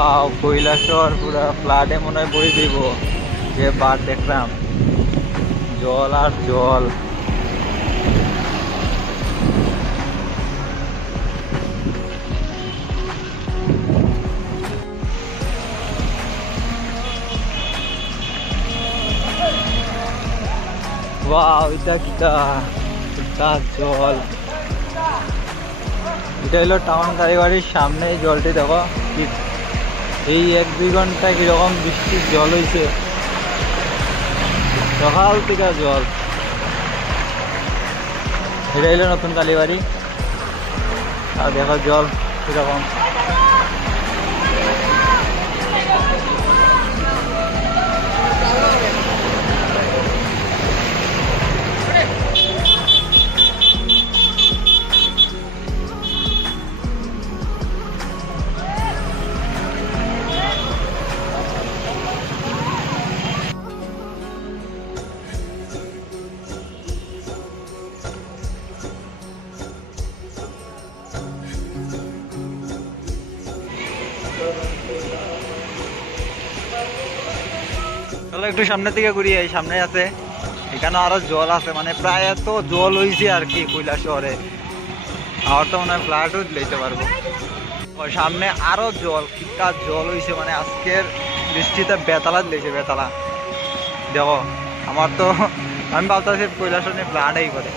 ওয়াও, কৈলাসর পুরা ফ্লাডে মনে হয় বই দিব। যে বার দেখলাম জল আর জল। ওয়াও, এটা কিটা জল। এটা হলো টাউন কালীবাড়ির সামনে। জলটি দেখো, এই 1-2 ঘন্টা কিরকম বৃষ্টির জল হয়েছে, সকাল থেকে জল। এটা হলো নতুন কালীবাড়ি, আর দেখো জল কিরকম। চলো একটু সামনের দিকে ঘুরি। এই সামনে আছে, এখানে আরো জল আছে, মানে প্রায় এত জল হয়েছে আর কি কৈলাসহরে। আমার তো মনে হয় ফ্ল্যাটও লইতে পারবো। ওই সামনে আরো জল, কিটা জল হয়েছে, মানে আজকের বৃষ্টিতে বেতালা দিয়েছে, বেতালা। দেখো, আমার তো আমি ভাবতেছি কৈলাসহর নিয়ে ফ্ল্যাটেই করে।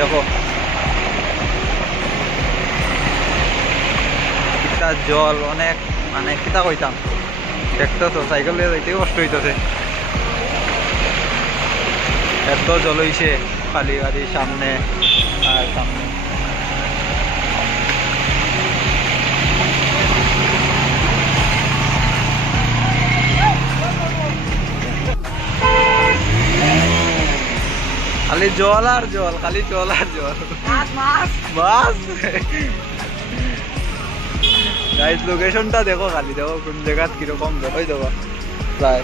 দেখো জল অনেক, মানে কিতা কইতাম, দেখতেছো সাইকেল দিয়ে যাইতেই কষ্ট হইতেছে, এত জল হইছে কালীবাড়ির সামনে। আর সামনে খালি জল আর জল, খালি জল আর জল। বাস গাইস, লোকেশনটা দেখো, খালি দেখো কোন জায়গা কিরকম, দেখোই দেবো প্রায়।